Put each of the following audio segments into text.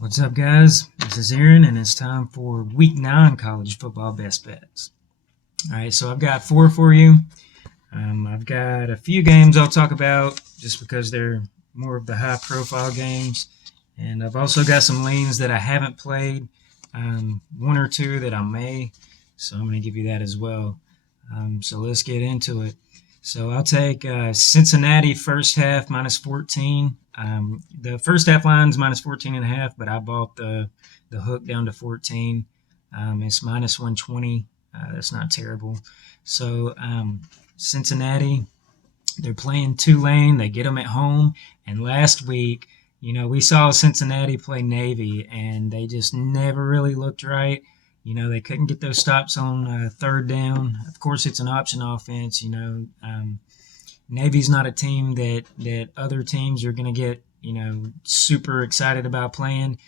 What's up, guys? This is Aaron, and it's time for Week 9 college football best bets. All right, so I've got four for you. I've got a few games I'll talk about just because they're more of the high-profile games, and I've also got some lanes that I haven't played, one or two that I may, so I'm going to give you that as well. So let's get into it. So I'll take Cincinnati first half minus 14. The first half line's minus 14 and a half, but I bought the hook down to 14. It's minus 120. That's not terrible. So Cincinnati, they're playing Tulane. They get them at home. And last week, we saw Cincinnati play Navy, and they just never really looked right. They couldn't get those stops on third down. Of course, it's an option offense. Navy's not a team that other teams are going to get, super excited about playing.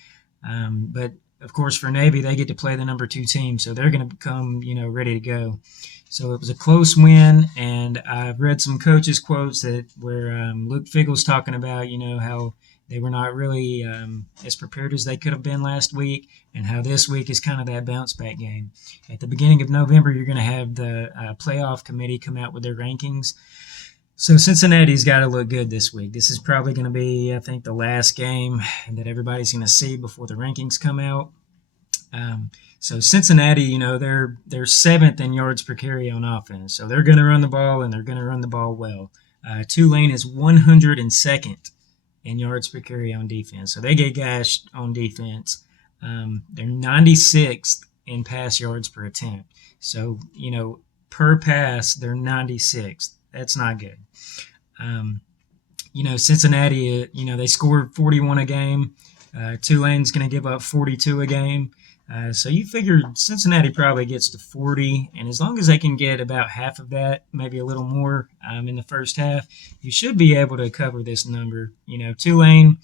But, of course, for Navy, they get to play the number 2 team, so they're going to come, ready to go. So it was a close win, and I've read some coaches' quotes where Luke Fickell's talking about, how they were not really as prepared as they could have been last week, and how this week is kind of that bounce back game. At the beginning of November, you're going to have the playoff committee come out with their rankings. So Cincinnati's got to look good this week. This is probably going to be, I think, the last game that everybody's going to see before the rankings come out. So Cincinnati, they're 7th in yards per carry on offense. So they're going to run the ball, and they're going to run the ball well. Tulane is 102nd in yards per carry on defense. So they get gashed on defense. They're 96th in pass yards per attempt. So, per pass, they're 96th. That's not good. Cincinnati, they scored 41 a game. Tulane's going to give up 42 a game. So you figure Cincinnati probably gets to 40, and as long as they can get about half of that, maybe a little more in the first half, you should be able to cover this number. Tulane,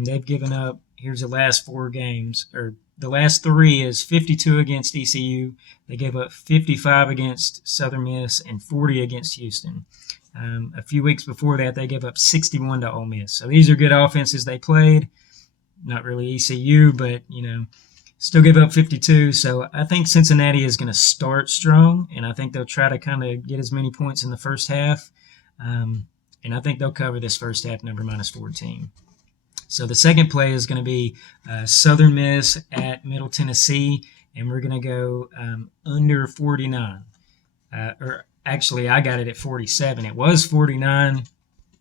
they've given up, here's the last 4 games, or the last 3 is 52 against ECU. They gave up 55 against Southern Miss and 40 against Houston. A few weeks before that, they gave up 61 to Ole Miss. So these are good offenses they played. Not really ECU, but, still give up 52. So I think Cincinnati is going to start strong, and I think they'll try to kind of get as many points in the first half. And I think they'll cover this first half number minus 14. So the second play is going to be Southern Miss at Middle Tennessee, and we're going to go under 49. Or actually, I got it at 47. It was 49,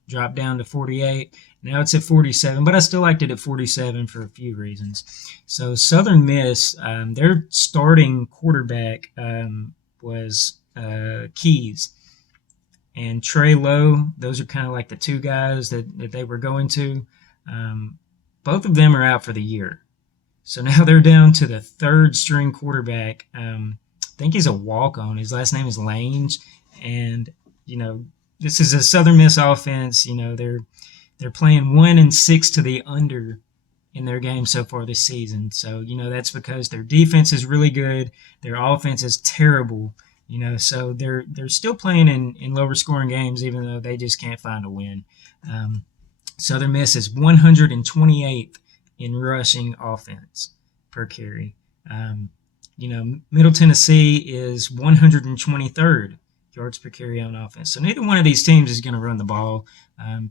dropped down to 48. Now it's at 47, but I still liked it at 47 for a few reasons. So Southern Miss, their starting quarterback was Keys and Trey Lowe. Those are kind of like the 2 guys that they were going to. Both of them are out for the year. So now they're down to the 3rd string quarterback. I think he's a walk-on. His last name is Lange. And, this is a Southern Miss offense. They're playing 1-6 to the under in their game so far this season. So, that's because their defense is really good. Their offense is terrible. So they're still playing in lower scoring games, even though they just can't find a win. Southern Miss is 128th in rushing offense per carry. Middle Tennessee is 123rd yards per carry on offense. So neither one of these teams is going to run the ball.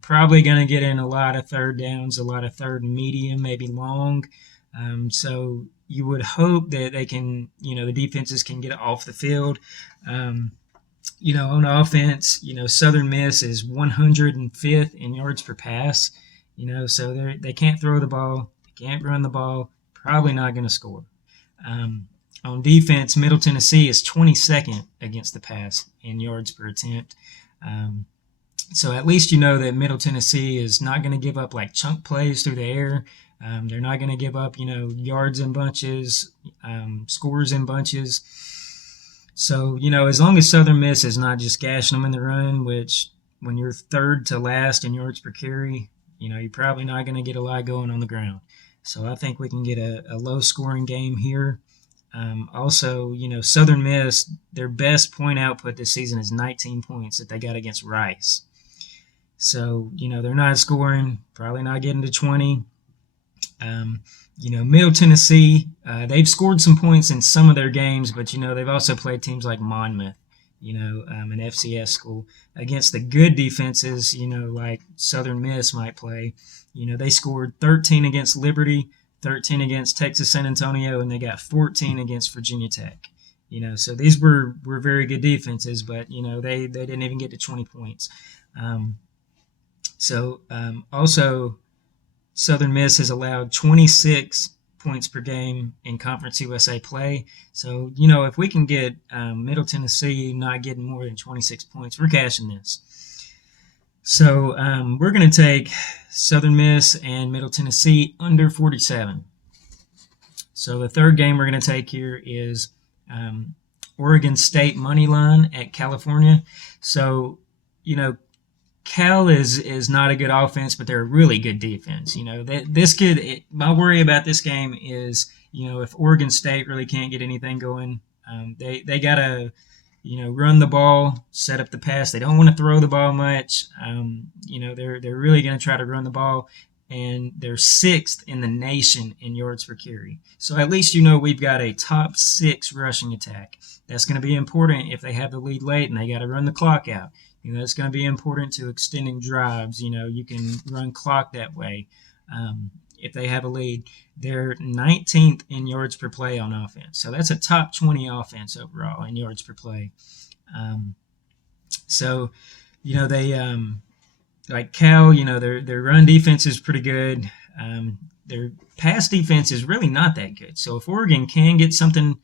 Probably going to get in a lot of third downs, a lot of third and medium, maybe long. So you would hope that they can, the defenses can get off the field. On offense, Southern Miss is 105th in yards per pass. So they can't throw the ball, they can't run the ball, probably not going to score. On defense, Middle Tennessee is 22nd against the pass in yards per attempt. So at least that Middle Tennessee is not going to give up like chunk plays through the air. They're not going to give up, yards in bunches, scores in bunches. So, as long as Southern Miss is not just gashing them in the run, which when you're 3rd to last in yards per carry, you're probably not going to get a lot going on the ground. So I think we can get a low-scoring game here. Also, Southern Miss, their best point output this season is 19 points that they got against Rice. So, they're not scoring, probably not getting to 20. Um, Middle Tennessee, they've scored some points in some of their games, but they've also played teams like Monmouth, an FCS school against the good defenses, like Southern Miss might play. They scored 13 against Liberty, 13 against Texas San Antonio, and they got 14 against Virginia Tech. So these were very good defenses, but they didn't even get to 20 points. Also, Southern Miss has allowed 26 points per game in Conference USA play. So, if we can get Middle Tennessee not getting more than 26 points, we're cashing this. So, we're going to take Southern Miss and Middle Tennessee under 47. So, the third game we're going to take here is Oregon State money line at California. So, Cal is not a good offense, but they're a really good defense. My worry about this game is, if Oregon State really can't get anything going, they gotta, run the ball, set up the pass. They don't want to throw the ball much. They're really going to try to run the ball, and they're sixth in the nation in yards per carry. So at least we've got a top 6 rushing attack. That's going to be important if they have the lead late and they got to run the clock out. It's going to be important to extending drives. You can run clock that way if they have a lead. They're 19th in yards per play on offense. So that's a top 20 offense overall in yards per play. They like Cal, their run defense is pretty good. Their pass defense is really not that good. So if Oregon can get something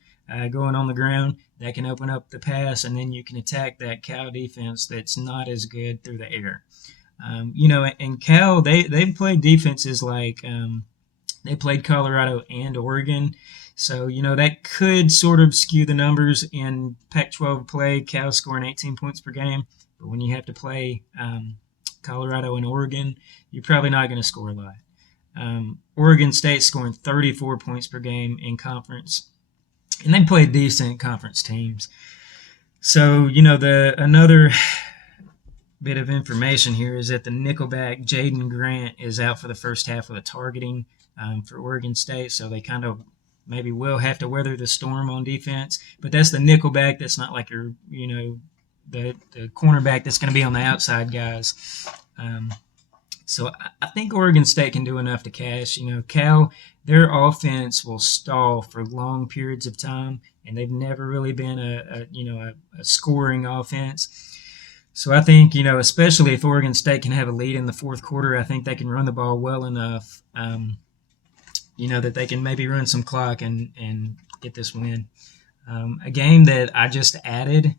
going on the ground, that can open up the pass, and then you can attack that Cal defense that's not as good through the air. And Cal, they've played defenses like they played Colorado and Oregon. So, that could sort of skew the numbers in Pac-12 play, Cal scoring 18 points per game. But when you have to play Colorado and Oregon, you're probably not going to score a lot. Oregon State scoring 34 points per game in conference. And they played decent conference teams. So, another bit of information here is that the nickelback, Jaden Grant, is out for the first half of the targeting for Oregon State. So they kind of maybe will have to weather the storm on defense. But that's the nickelback. That's not like your, the cornerback that's going to be on the outside guys. So I think Oregon State can do enough to cash. Cal, their offense will stall for long periods of time, and they've never really been a scoring offense. So I think, especially if Oregon State can have a lead in the fourth quarter, I think they can run the ball well enough, that they can maybe run some clock and get this win. A game that I just added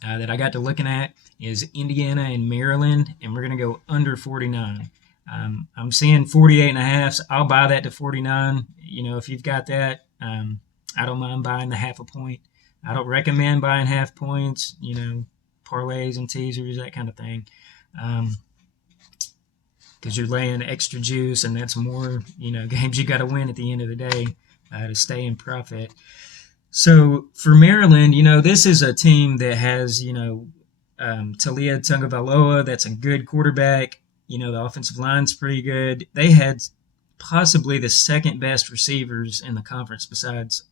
that I got to looking at is Indiana and Maryland, and we're going to go under 49. I'm seeing 48.5. I'll buy that to 49. If you've got that, I don't mind buying the half a point. I don't recommend buying half points, parlays and teasers, that kind of thing, because you're laying extra juice, and that's more, games you got to win at the end of the day to stay in profit. So for Maryland, this is a team that has, Talia Tagovailoa, that's a good quarterback. The offensive line's pretty good. They had possibly the second best receivers in the conference besides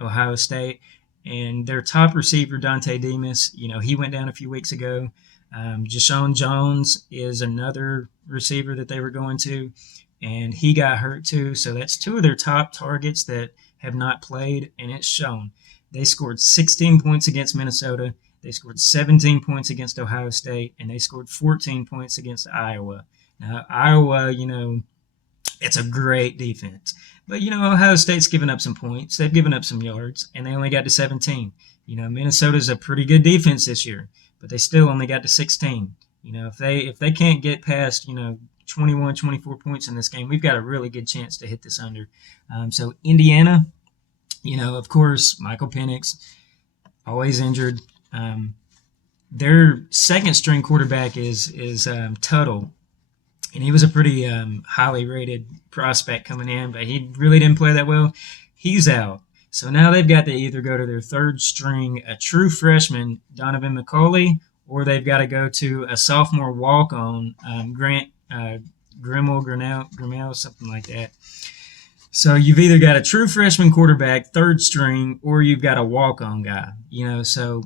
Ohio State. And their top receiver, Dante Demas, he went down a few weeks ago. Jashawn Jones is another receiver that they were going to, and he got hurt too. So that's 2 of their top targets that have not played, and it's shown. They scored 16 points against Minnesota. They scored 17 points against Ohio State, and they scored 14 points against Iowa. Now, Iowa, it's a great defense. But, Ohio State's given up some points. They've given up some yards, and they only got to 17. Minnesota's a pretty good defense this year, but they still only got to 16. If they can't get past, 21, 24 points in this game, we've got a really good chance to hit this under. So Indiana, of course, Michael Penix, always injured. Their second string quarterback is Tuttle, and he was a pretty highly rated prospect coming in, but he really didn't play that well. He's out. So now they've got to either go to their third string, a true freshman, Donovan McCauley, or they've got to go to a sophomore walk-on, Grimmel, something like that. So you've either got a true freshman quarterback, third string, or you've got a walk-on guy. So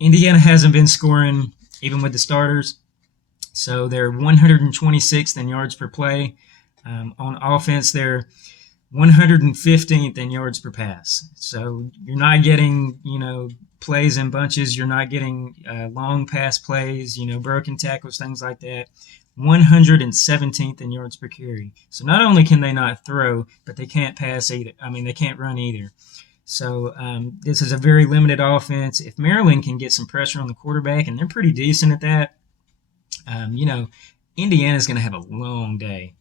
Indiana hasn't been scoring even with the starters. So they're 126th in yards per play. On offense, they're 115th in yards per pass. So you're not getting, plays in bunches. You're not getting long pass plays, broken tackles, things like that. 117th in yards per carry. So not only can they not throw, but they can't pass either. They can't run either. So this is a very limited offense. If Maryland can get some pressure on the quarterback, and they're pretty decent at that, Indiana's going to have a long day.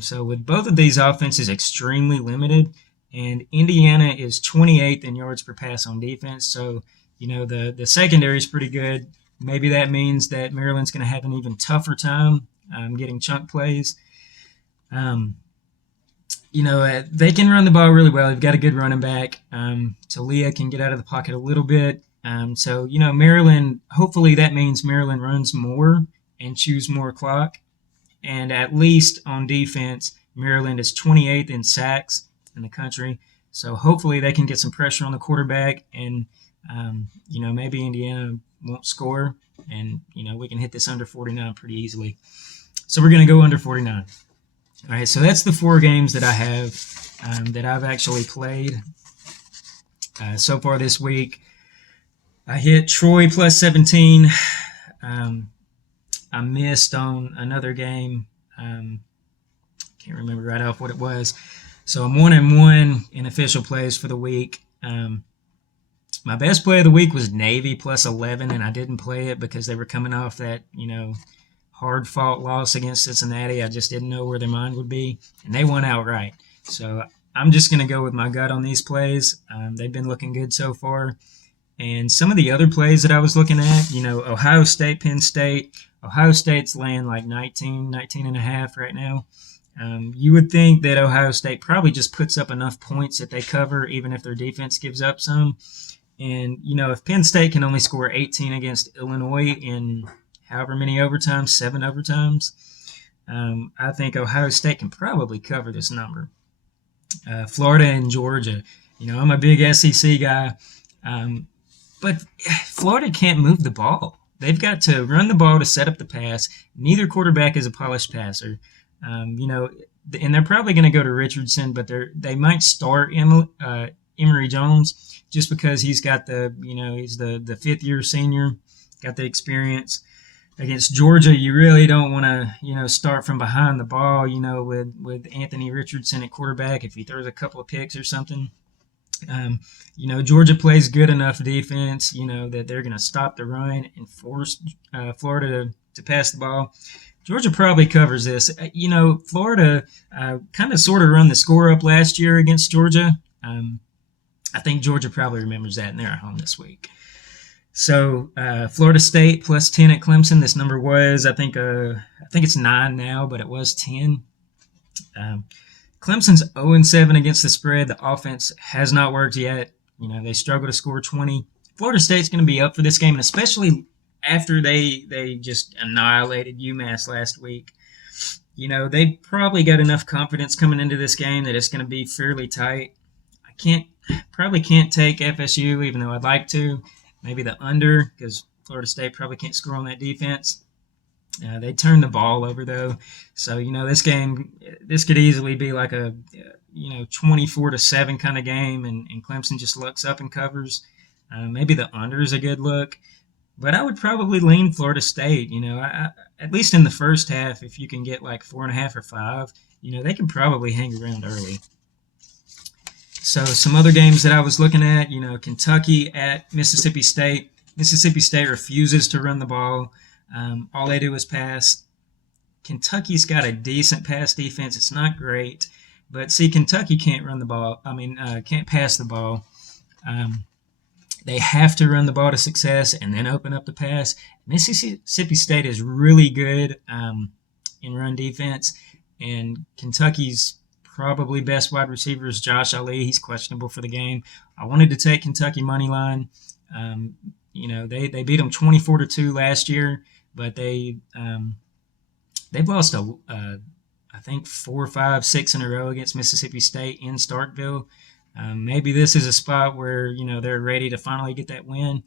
So with both of these offenses extremely limited, and Indiana is 28th in yards per pass on defense. So, the secondary is pretty good. Maybe that means that Maryland's going to have an even tougher time getting chunk plays. They can run the ball really well. They've got a good running back. Talia can get out of the pocket a little bit. Maryland, hopefully that means Maryland runs more and chews more clock. And at least on defense, Maryland is 28th in sacks in the country. So hopefully they can get some pressure on the quarterback, and maybe Indiana won't score, and we can hit this under 49 pretty easily. So we're going to go under 49. All right, so that's the 4 games that I have that I've actually played so far this week. I hit Troy plus 17. I missed on another game. Can't remember right off what it was. So I'm 1-1 in official plays for the week. My best play of the week was Navy plus 11, and I didn't play it because they were coming off that, hard-fought loss against Cincinnati. I just didn't know where their mind would be, and they won outright. So I'm just going to go with my gut on these plays. They've been looking good so far. And some of the other plays that I was looking at, Ohio State, Penn State. Ohio State's laying like 19 and a half right now. You would think that Ohio State probably just puts up enough points that they cover, even if their defense gives up some. And, if Penn State can only score 18 against Illinois in however many overtimes, 7 overtimes, I think Ohio State can probably cover this number. Florida and Georgia. I'm a big SEC guy, but Florida can't move the ball. They've got to run the ball to set up the pass. Neither quarterback is a polished passer. And they're probably going to go to Richardson, but they might start Emory Jones just because he's got he's the fifth-year senior, got the experience. Against Georgia, you really don't want to, start from behind the ball, with Anthony Richardson at quarterback if he throws a couple of picks or something. Georgia plays good enough defense, that they're going to stop the run and force Florida to pass the ball. Georgia probably covers this. Florida kind of sort of run the score up last year against Georgia. I think Georgia probably remembers that, and they're at home this week. So Florida State plus 10 at Clemson. This number was, I think it's 9 now, but it was 10. Clemson's 0-7 against the spread. The offense has not worked yet. They struggle to score 20. Florida State's going to be up for this game, and especially after they just annihilated UMass last week. They probably got enough confidence coming into this game that it's going to be fairly tight. I probably can't take FSU, even though I'd like to. Maybe the under, because Florida State probably can't score on that defense. They turned the ball over, though. So, this game, this could easily be like a, 24-7 kind of game, and Clemson just looks up and covers. Maybe the under is a good look. But I would probably lean Florida State. At least in the first half, if you can get like 4.5 or 5, they can probably hang around early. So some other games that I was looking at, Kentucky at Mississippi State. Mississippi State refuses to run the ball. All they do is pass. Kentucky's got a decent pass defense. It's not great. But see, Kentucky can't run the ball. Can't pass the ball. They have to run the ball to success and then open up the pass. Mississippi State is really good in run defense. And Kentucky's probably best wide receiver is Josh Ali. He's questionable for the game. I wanted to take Kentucky money line. They beat them 24-2 last year, but they they've lost I think 4, 5, 6 in a row against Mississippi State in Starkville. Maybe this is a spot where they're ready to finally get that win.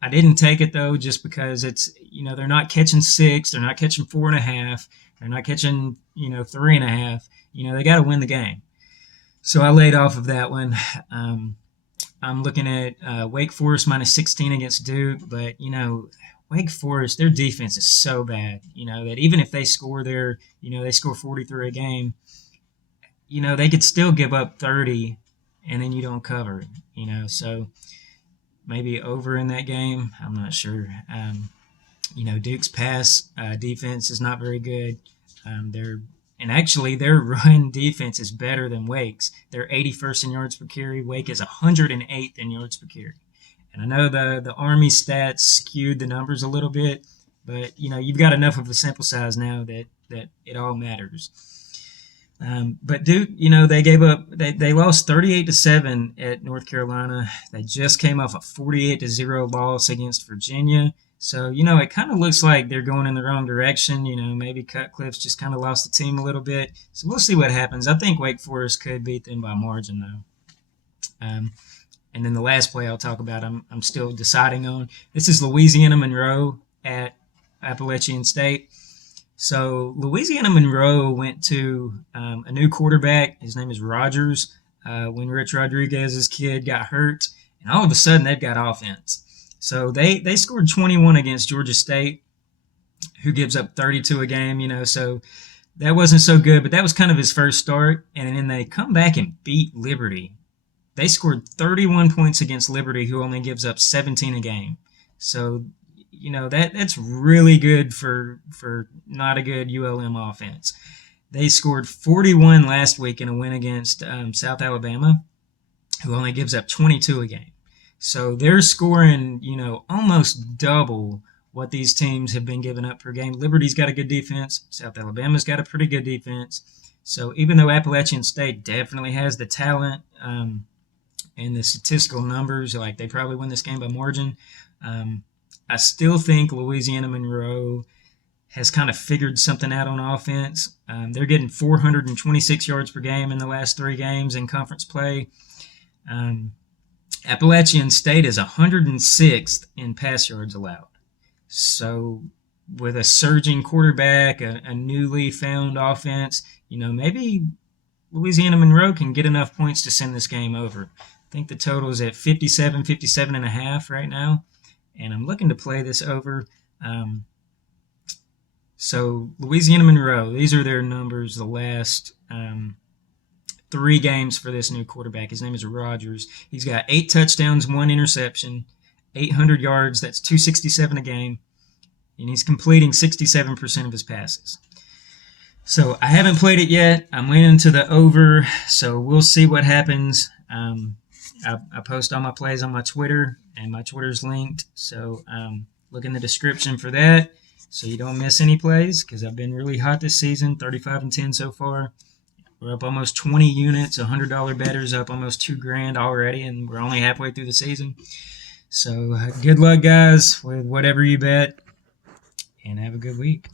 I didn't take it though, just because it's they're not catching 6, they're not catching 4.5, they're not catching 3.5. They got to win the game. So I laid off of that one. I'm looking at Wake Forest minus 16 against Duke, but Wake Forest, their defense is so bad, that even if they score they score 43 a game, they could still give up 30 and then you don't cover it, so maybe over in that game. I'm not sure. Duke's pass defense is not very good. Actually their run defense is better than Wake's. They're 81st in yards per carry. Wake is 108th in yards per carry. And I know the Army stats skewed the numbers a little bit, but you've got enough of a sample size now that it all matters. But Duke, they lost 38-7 at North Carolina. They just came off a 48-0 loss against Virginia. So, it kind of looks like they're going in the wrong direction. Maybe Cutcliffe's just kind of lost the team a little bit. So we'll see what happens. I think Wake Forest could beat them by margin, though. And then the last play I'll talk about, I'm still deciding on. This is Louisiana Monroe at Appalachian State. So Louisiana Monroe went to a new quarterback. His name is Rogers. When Rich Rodriguez's kid got hurt, and all of a sudden they've got offense. So they scored 21 against Georgia State, who gives up 32 a game. So that wasn't so good, but that was kind of his first start. And then they come back and beat Liberty. They scored 31 points against Liberty, who only gives up 17 a game. So that's really good for not a good ULM offense. They scored 41 last week in a win against South Alabama, who only gives up 22 a game. So they're scoring, almost double what these teams have been giving up per game. Liberty's got a good defense. South Alabama's got a pretty good defense. So even though Appalachian State definitely has the talent and the statistical numbers, like they probably win this game by margin, I still think Louisiana Monroe has kind of figured something out on offense. They're getting 426 yards per game in the last 3 games in conference play. Appalachian State is 106th in pass yards allowed. So with a surging quarterback, a newly found offense, maybe Louisiana Monroe can get enough points to send this game over. I think the total is at 57.5 right now. And I'm looking to play this over. So Louisiana Monroe, these are their numbers the last 3 games for this new quarterback. His name is Rogers. He's got 8 touchdowns, 1 interception, 800 yards. That's 267 a game. And he's completing 67% of his passes. So I haven't played it yet. I'm leaning to the over, so we'll see what happens. I post all my plays on my Twitter, and my Twitter's linked. So look in the description for that so you don't miss any plays, because I've been really hot this season, 35-10 so far. We're up almost 20 units, $100 bettors up almost $2,000 already, and we're only halfway through the season. So good luck, guys, with whatever you bet, and have a good week.